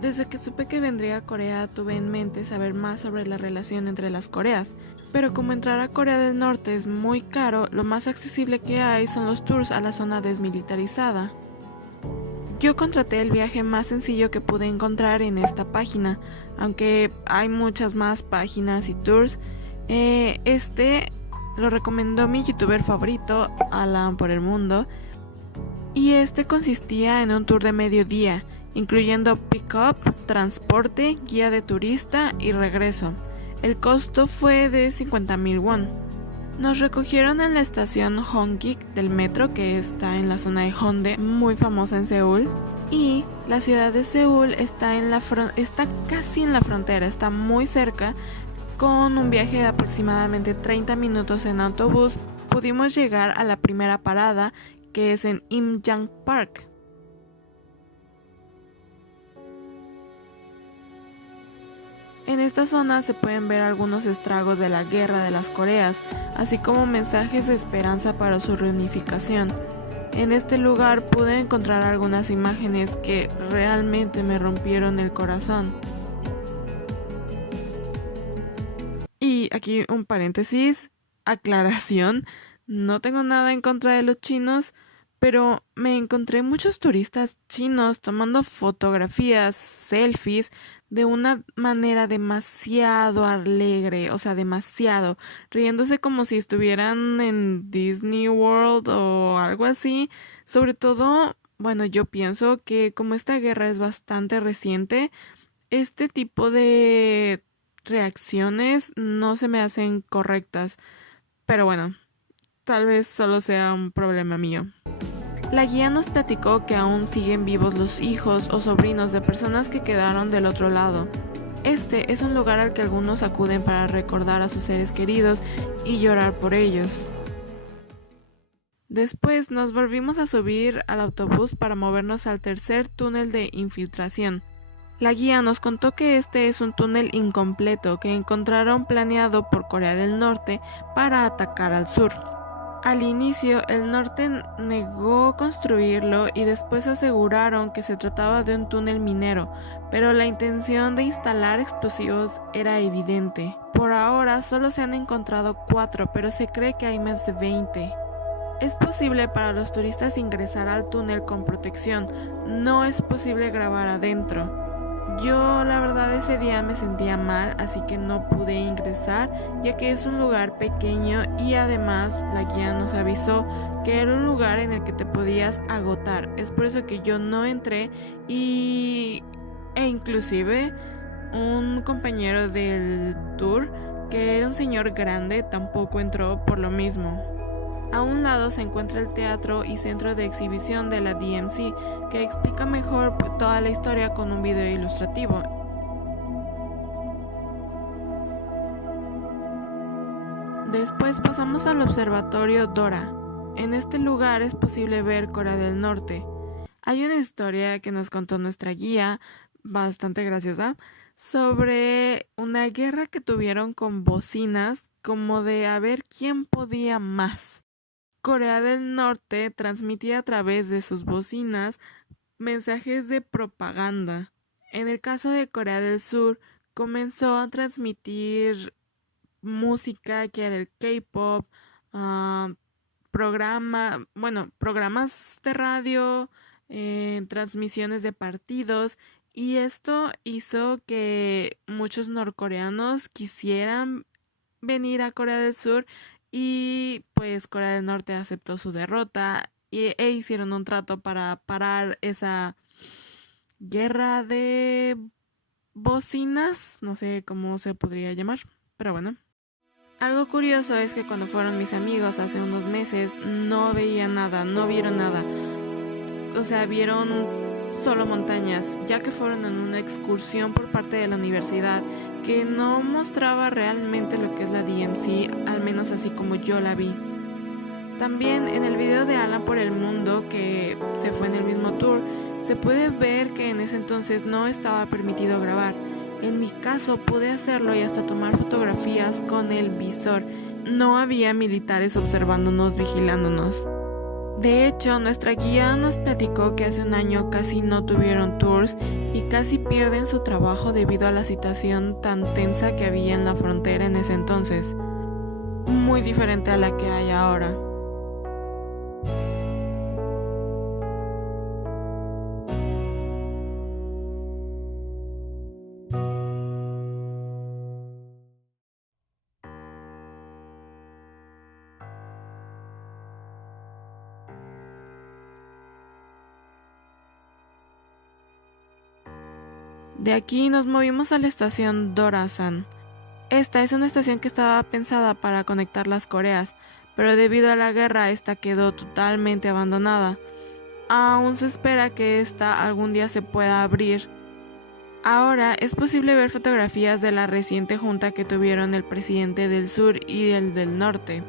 Desde que supe que vendría a Corea tuve en mente saber más sobre la relación entre las Coreas, pero como entrar a Corea del Norte es muy caro, lo más accesible que hay son los tours a la zona desmilitarizada. Yo contraté el viaje más sencillo que pude encontrar en esta página, aunque hay muchas más páginas y tours. Este lo recomendó mi youtuber favorito, Alan por el Mundo, y este consistía en un tour de mediodía, incluyendo pick-up, transporte, guía de turista y regreso. El costo fue de 50,000 won. Nos recogieron en la estación Hongik del metro, que está en la zona de Hongdae, muy famosa en Seúl. Y la ciudad de Seúl está casi en la frontera, está muy cerca. Con un viaje de aproximadamente 30 minutos en autobús, pudimos llegar a la primera parada, que es en Imjang Park. En esta zona se pueden ver algunos estragos de la Guerra de las Coreas, así como mensajes de esperanza para su reunificación. En este lugar pude encontrar algunas imágenes que realmente me rompieron el corazón. Y aquí un paréntesis, aclaración, no tengo nada en contra de los chinos, pero me encontré muchos turistas chinos tomando fotografías, selfies, de una manera demasiado alegre, o sea, demasiado, riéndose como si estuvieran en Disney World o algo así. Sobre todo, bueno, yo pienso que como esta guerra es bastante reciente, este tipo de reacciones no se me hacen correctas, pero bueno, tal vez solo sea un problema mío. La guía nos platicó que aún siguen vivos los hijos o sobrinos de personas que quedaron del otro lado. Este es un lugar al que algunos acuden para recordar a sus seres queridos y llorar por ellos. Después nos volvimos a subir al autobús para movernos al tercer túnel de infiltración. La guía nos contó que este es un túnel incompleto que encontraron planeado por Corea del Norte para atacar al sur. Al inicio, el norte negó construirlo y después aseguraron que se trataba de un túnel minero, pero la intención de instalar explosivos era evidente. Por ahora solo se han encontrado 4, pero se cree que hay más de 20. Es posible para los turistas ingresar al túnel con protección, no es posible grabar adentro. Yo la verdad ese día me sentía mal, así que no pude ingresar, ya que es un lugar pequeño y además la guía nos avisó que era un lugar en el que te podías agotar. Es por eso que yo no entré e inclusive un compañero del tour, que era un señor grande, tampoco entró por lo mismo. A un lado se encuentra el teatro y centro de exhibición de la DMC, que explica mejor toda la historia con un video ilustrativo. Después pasamos al observatorio Dora. En este lugar es posible ver Corea del Norte. Hay una historia que nos contó nuestra guía, bastante graciosa, sobre una guerra que tuvieron con bocinas, como de a ver quién podía más. Corea del Norte transmitía a través de sus bocinas mensajes de propaganda. En el caso de Corea del Sur, comenzó a transmitir música que era el K-pop, programas de radio, transmisiones de partidos, y esto hizo que muchos norcoreanos quisieran venir a Corea del Sur y pues Corea del Norte aceptó su derrota e hicieron un trato para parar esa guerra de bocinas, no sé cómo se podría llamar, pero bueno. Algo curioso es que cuando fueron mis amigos hace unos meses no veían nada, no vieron nada. O sea, vieron solo montañas, ya que fueron en una excursión por parte de la universidad que no mostraba realmente lo que es la DMC, al menos así como yo la vi. También en el video de Alan por el Mundo, que se fue en el mismo tour, se puede ver que en ese entonces no estaba permitido grabar. En mi caso pude hacerlo y hasta tomar fotografías con el visor. No había militares observándonos, vigilándonos. De hecho, nuestra guía nos platicó que hace un año casi no tuvieron tours y casi pierden su trabajo debido a la situación tan tensa que había en la frontera en ese entonces, muy diferente a la que hay ahora. De aquí nos movimos a la estación Dora-san. Esta es una estación que estaba pensada para conectar las Coreas, pero debido a la guerra esta quedó totalmente abandonada. Aún se espera que esta algún día se pueda abrir. Ahora es posible ver fotografías de la reciente junta que tuvieron el presidente del sur y el del norte.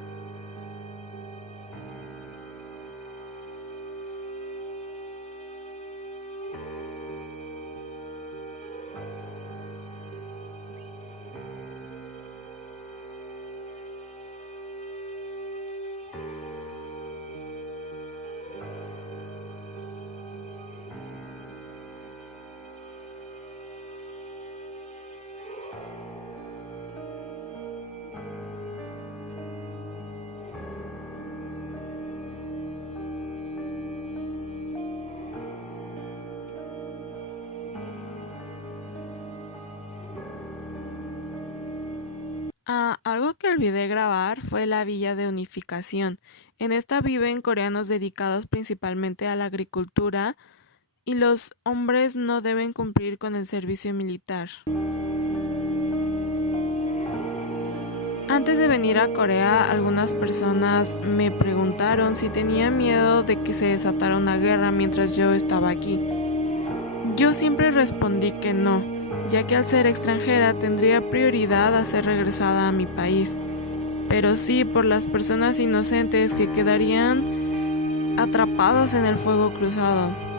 Algo que olvidé grabar fue la Villa de Unificación. En esta viven coreanos dedicados principalmente a la agricultura y los hombres no deben cumplir con el servicio militar. Antes de venir a Corea, algunas personas me preguntaron si tenía miedo de que se desatara una guerra mientras yo estaba aquí. Yo siempre respondí que no, ya que al ser extranjera tendría prioridad a ser regresada a mi país, pero sí por las personas inocentes que quedarían atrapados en el fuego cruzado.